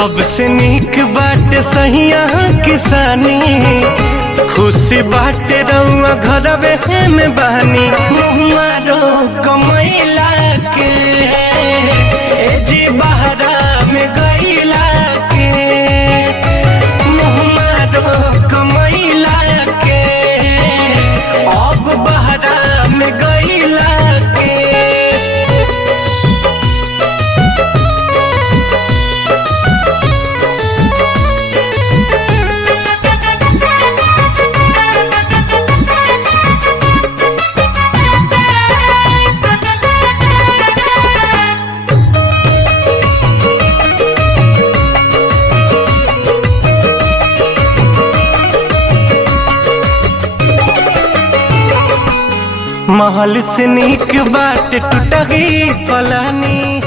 सबसे नीक बाटे सहिया किसानी, खुशी बाटे रउआ घरवे में बहनी। मुहमारो कमैला के जी बहरा में गईला के, मुहमारो कमैला के अब बहरा में गईला के। महल से नीक बाट टूटही पलानी,